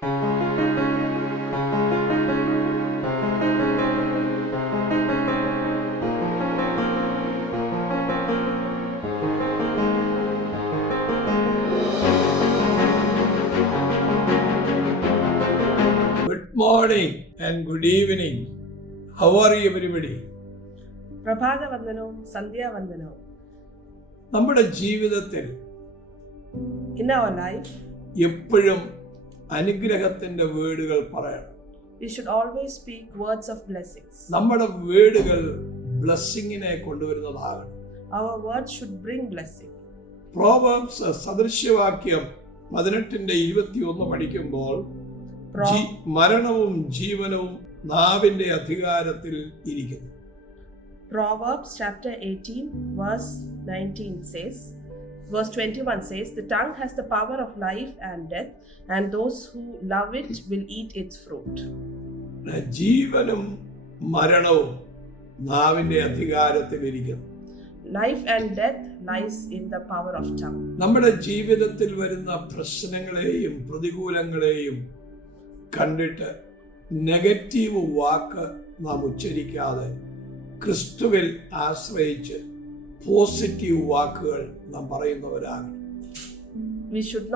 Good morning and good evening. How are you everybody? പ്രഭാത വന്ദനവും സന്ധ്യാവന്ദനവും. നമ്മുടെ ജീവിതത്തിൽ In our life, എപ്പോഴും അനുഗ്രഹത്തിന്റെ വേർഡുകൾ പറയണം. we should always speak words of blessings. നമ്മുടെ വേർഡുകൾ ബ്ലെസ്സിങ്ങിനെ കൊണ്ടുവരുന്നതാകണം. Our words should bring blessing. Proverbs സദൃശ്യവാക്യം 18:21 പഠിക്കുമ്പോൾ മരണവും ജീവനവും നാവിന്റെ അധികാരത്തിൽ ഇരിക്കുന്നു. Proverbs chapter 18 verse 21 says, the tongue has the power of life and death, and those who love it will eat its fruit. ജീവനും മരണവും നാവിന്റെ അധികാരത്തിൽ ഇരിക്കുന്നു. Life and death lies in the power of tongue. നമ്മുടെ ജീവിതത്തിൽ വരുന്ന പ്രശ്നങ്ങളെയും പ്രതികൂലങ്ങളെയും കണ്ടിട്ട് നെഗറ്റീവ് വാക്ക് നാം ഉച്ചരിക്കാതെ ക്രിസ്തുവിൽ ആശ്രയിച്ച് പോസിറ്റീവ് വാക്കുകൾ നാം പറയുന്നവരാകണം. We should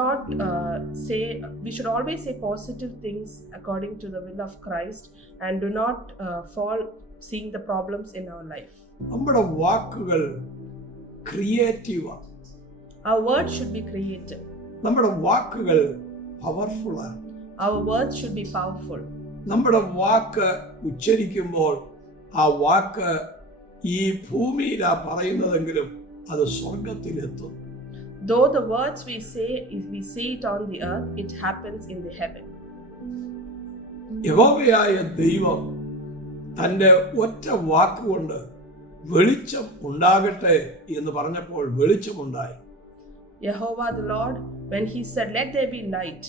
always say positive things according to the will of Christ, and do not fall seeing the problems in our life. നമ്മുടെ വാക്കുകൾ ക്രിയേറ്റീവാണ്. Our words should be creative. നമ്മുടെ വാക്കുകൾ പവർഫുൾ ആണ്. Our words should be powerful. നമ്മുടെ വാക്ക് ഉച്ചരിക്കുമ്പോൾ ആ വാക്ക് ഈ ഭൂമിയിലാ പറയുന്നതെങ്കിലും അത് സ്വർഗത്തിലെത്തും. Though the words we say, if we say it on the earth, it happens in the heaven. യഹോവയായ ദൈവം തൻ്റെ ഒറ്റ വാക്കുകൊണ്ട് വെളിച്ചം ഉണ്ടാകട്ടെ എന്ന് പറഞ്ഞപ്പോൾ വെളിച്ചമുണ്ടായി. Jehovah the Lord, when he said, let there be light,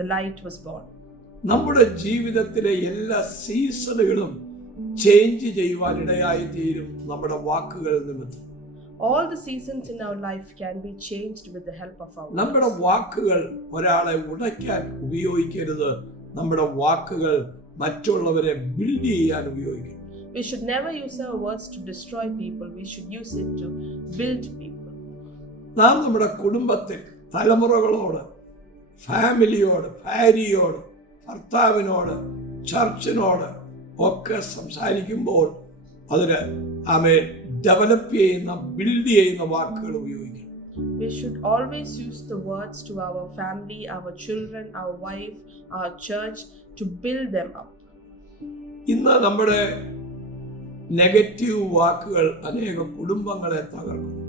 the light was born. നമ്മുടെ ജീവിതത്തിലെ എല്ലാ സീസണുകളും ചേഞ്ച് ചെയ്യുവാൻ ഇടയായി തീരും നമ്മുടെ വാക്കുകൾ നിമിത്തം. All the seasons in our life can be changed with the help of our words. നമ്മുടെ വാക്കുകൾ ഒരാളെ ഉടയ്ക്കാൻ ഉപയോഗിക്കരുത്. നമ്മുടെ വാക്കുകൾ മറ്റുള്ളവരെ ബിൽഡ് ചെയ്യാൻ ഉപയോഗിക്കണം. We should never use our words to destroy people. We should use it to build people. നാം നമ്മുടെ കുടുംബത്തിൽ തലമുറകളോട്, ഫാമിലിയോട്, ഭാര്യയോട്, ഭർത്താവിനോട്, ചർച്ചിനോട് ഒക്കെ സംസാരിക്കുമ്പോൾ അതിന് ഡെവലപ്പ് ചെയ്യുന്ന, ബിൽഡ് ചെയ്യുന്ന വാക്കുകൾ ഉപയോഗിക്കണം. We should always use the words to our family, our children, our wife, our church, to build them up. ഇന്ന് നമ്മുടെ നെഗറ്റീവ് വാക്കുകൾ അനേക കുടുംബങ്ങളെ തകർക്കുന്നു.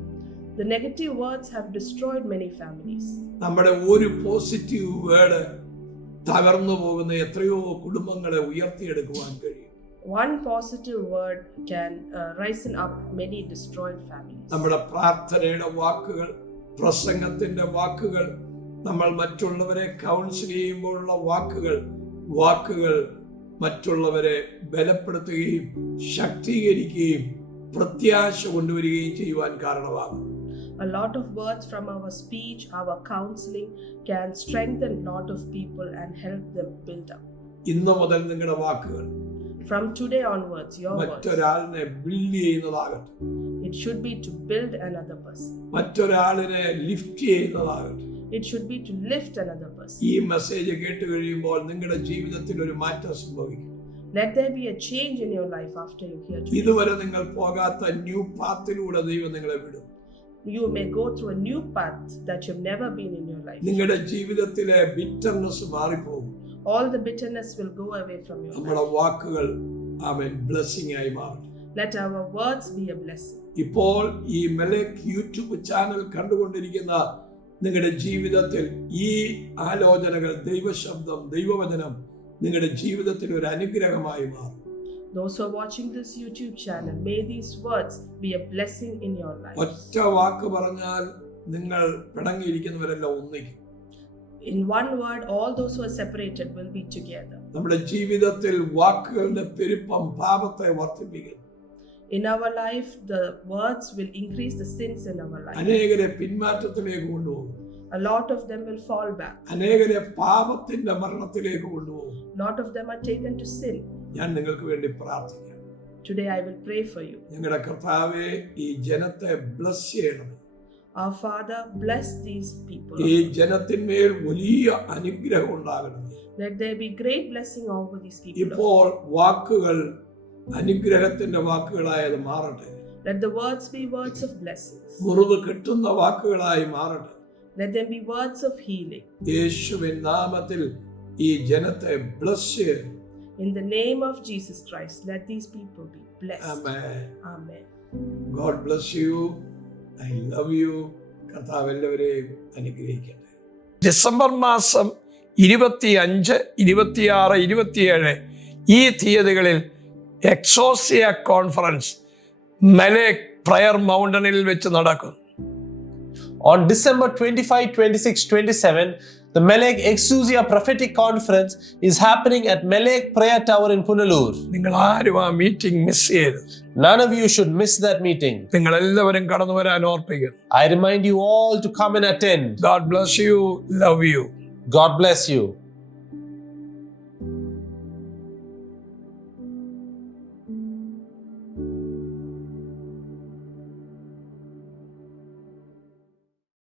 The negative words have destroyed many families. നമ്മുടെ ഒരു പോസിറ്റീവ് വേർഡ് തകർന്നു പോകുന്ന എത്രയോ കുടുംബങ്ങളെ ഉയർത്തിയെടുക്കുവാൻ കഴിയും. One positive word can rise up many destroyed families. നമ്മുടെ പ്രാർത്ഥനയുടെ വാക്കുകൾ, പ്രസംഗത്തിന്റെ വാക്കുകൾ, നമ്മൾ മറ്റുള്ളവരെ കൗൺസിൽ ചെയ്യുമ്പോഴുള്ള വാക്കുകൾ മറ്റുള്ളവരെ ബലപ്പെടുത്തുകയും ശക്തീകരിക്കുകയും പ്രത്യാശ കൊണ്ടുവരികയും ചെയ്യുവാൻ കാരണമാകും. A lot of words from our speech, our counseling can strengthen a lot of people and help them build up. ഇന്നു മുതൽ നിങ്ങളുടെ വാക്കുകൾ From today onwards, your words, മറ്റൊരാളിനെ ബിൽഡ് ചെയ്യുന്നതാകട്ടെ. it should be to build another person. മറ്റൊരാളിനെ lift ചെയ്യുന്നതാകട്ടെ. It should be to lift another person. ഈ message കേട്ട് കഴിയുമ്പോൾ നിങ്ങളുടെ ജീവിതത്തിൽ ഒരു മാറ്റം സംഭവിക്കും. Let there be a change in your life after you hear today. ഇതുവരെ നിങ്ങൾ പോകാത്ത ന്യൂ പാത്തിലൂടെ ദൈവം നിങ്ങളെ വിടും. You may go through a new path that you've never been in your life. നിങ്ങളുടെ ജീവിതത്തിലെ ബിറ്റർനെസ് മാറിപ്പോകും. All the bitterness will go away from you. നമ്മുടെ വാക്കുകൾ ബ്ലെസ്സിംഗ് ആയി മാറും. Let our words be a blessing. ഇപ്പോൾ ഈ മെലേക്ക് യൂട്യൂബ് ചാനൽ കണ്ടുകൊണ്ടിരിക്കുന്ന നിങ്ങളുടെ ജീവിതത്തിൽ ഈ ആലോചനകൾ, ദൈവശബ്ദം, ദൈവവചനം നിങ്ങളുടെ ജീവിതത്തിൽ ഒരു അനുഗ്രഹമായി മാറും. Those who are watching this YouTube channel, may these words be a blessing in your life. ഒറ്റ വാക്ക് പറഞ്ഞാൽ നിങ്ങൾ പിണങ്ങിയിരിക്കുന്നവരെല്ലാം ഒന്നിക്കും. In one word, all those who are separated will be together. നമ്മുടെ ജീവിതത്തിൽ വാക്കുകളുടെ പെരുപ്പം പാപത്തെ വർദ്ധിപ്പിക്കും. In our life, the words will increase the sins in our life. അനേകരെ പിന്മാറ്റത്തിലേക്ക് കൊണ്ടുപോകും. A lot of them will fall back. അനേകരെ പാപത്തിന്റെ മരണത്തിലേക്ക് കൊണ്ടുപോകും. Lot of them are taken to sin. ഞാൻ നിങ്ങൾക്ക് വേണ്ടി പ്രാർത്ഥിക്കാം. Today I will pray for you. ഞങ്ങളുടെ കർത്താവേ, ഈ ജനത്തെ ബ്ലസ് ചെയ്യണം. Our Father, bless these people. ഈ ജനത്തിന്മേൽ വലിയ അനുഗ്രഹം ഉണ്ടാകണം. Let there be great blessing over these people. ഇപ്പോൾ വാക്കുകൾ അനുഗ്രഹത്തിന്റെ വാക്കുകളായത് മാറട്ടെ. Let the words be words of blessing. മുറിവ് കിട്ടുന്ന വാക്കുകളായി മാറട്ടെ. Let them be words of healing. യേശുവിൻ നാമത്തിൽ ഈ ജനത്തെ ബ്ലസ് ചെയ്യണം. In the name of Jesus Christ, let these people be blessed. Amen. Amen. God bless you. I love you. കർത്താവ് എല്ലാവരെയും അനുഗ്രഹിക്കട്ടെ. ഡിസംബർ മാസം 25, 26, 27 ഈ തീയതികളിൽ എക്സോസിയ കോൺഫറൻസ് മെലേക്ക് പ്രയർ മൗണ്ടനിൽ വെച്ച് നടക്കും. On December 25, 26, 27, the Melek Exousia Prophetic Conference is happening at Melek Prayer Tower in Punalur. നിങ്ങൾ ആരും ആ മീറ്റിംഗ് മിസ് ചെയ്യരുത്. None of you should miss that meeting. നിങ്ങൾ എല്ലാവരും കടന്നു വരാൻ ഓർപ്പിക്കുന്നു. I remind you all to come and attend. God bless you. Love you. God bless you.